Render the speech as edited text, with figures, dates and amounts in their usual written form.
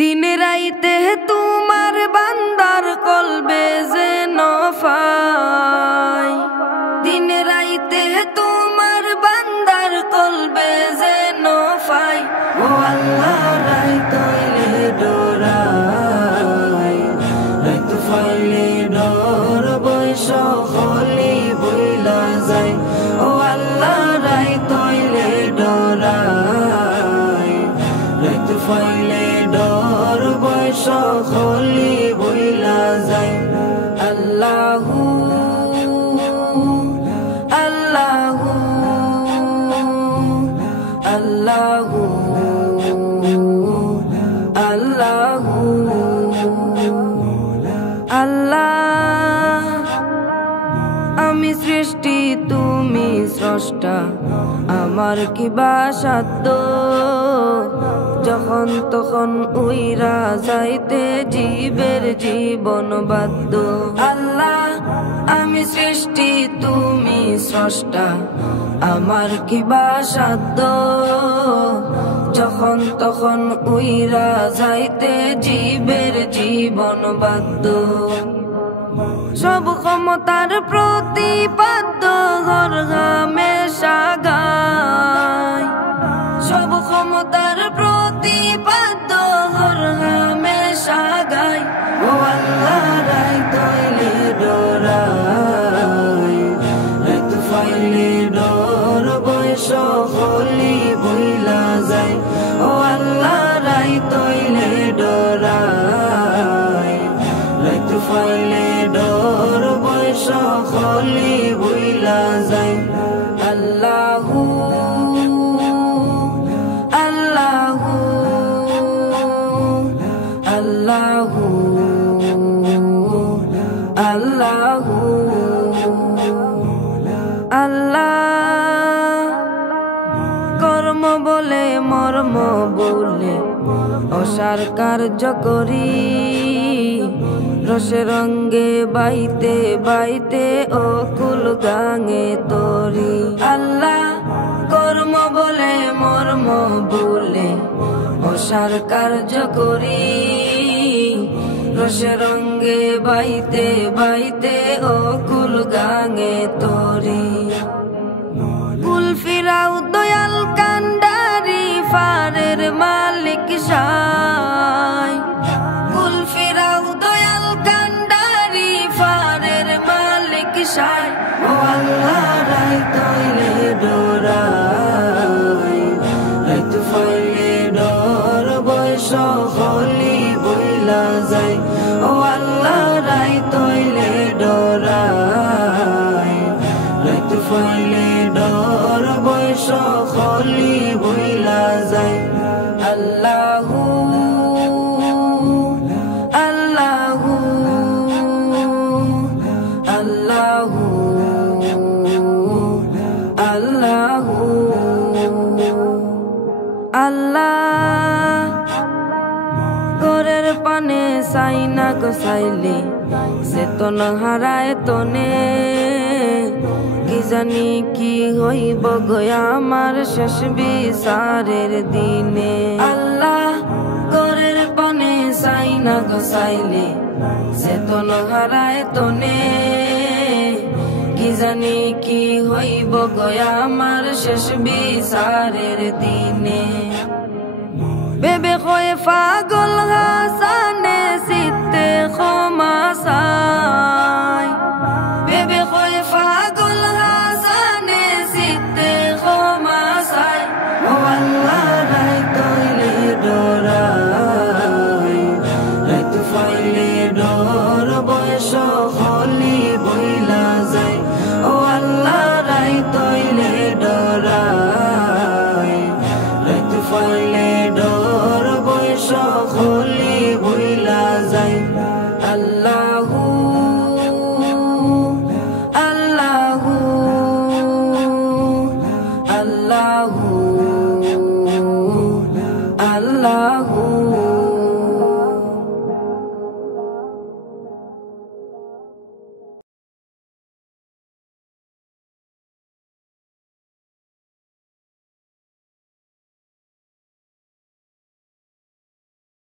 दिन राइते तुम्हार बांदार कलबे जेन पाई। दिन राइते तुम्हार बांदार कलबे जेन पाई। ओ अल्लाह राइत हইলে ডরাই, রাइत ফাইলে ডর বৈশ হলি বইলা যায়। ও আল্লাহ রাइत হইলে ডরাই, রাइत ফাইলে ডর বৈশ হলি বইলা যায়। আল্লাহু আল্লাহু আল্লাহু আল্লাহু আল্লাহ। আমি সৃষ্টি তুমি স্রষ্টা, আমার কি বা সাধ্য যখন তখন উইরা যাইতে জীবের জীবন বাধ্য। আল্লাহ আমি সৃষ্টি তুমি স্রষ্টা, আমার কি বা সাধ্য যখন তখন উইরা যাইতে জীবের জীবন বাধ্য। সব ক্ষমতার প্রতিপাদ্য ঘর হামেশা গায়। সব ক্ষমতার প্রতিপাদ্য ঘর হামেশা গায়। ও আল্লাহ রাइत হইলে ডরাই, রাइत ফাইলে ডর বৈশ হলি বইলা যায়। ও আল্লাহ রাइत হইলে ডরাই, রাइत ফাইলে ডর বৈশ হলি বইলা যায়। আল্লাহু আল্লাহু আল্লাহু আল্লাহু আল্লাহ। কর্ম বলে মর্ম বলে অসার কার্য করি, রসে রঙ্গে বাইতে বাইতে অকুল গাঙে তরি। আল্লাহ কর্ম বলে মর্ম বলে অসার কার্য করি, রসে রঙ্গে বাইতে বাইতে অকুল গাঙে তরি। কুল ফিরাও দয়াল কান্ডারি ফারের মালিক সাই। কুল ফিরাও দয়াল কান্ডারি ফারের মালিক সাই। ও আল্লাহ রাइत হইলে ডরাই, রাइत ফাইলে ডর বৈশ হলি বইলা যায়। ও আল্লাহ রাइत হইলে ডরাই, রাइत ফাইলে ডর বৈশ হলি বইলা যায়। আল্লাহু আল্লাহু আল্লাহু আল্লাহু আল্লাহ। ঘরের পানে চাই না গোসাইলে চেতন হারায় তনে, কি জানি কি হইব গয়া আমার শেষ বিচারের দিনে। আল্লাহ ঘরের পানে চাই না গোসাইলে চেতন হারায় তনে, কি জানি কি হইব গয়া আমার শেষ বিচারের দিনে। বেবে কয়ে পাগল গাছ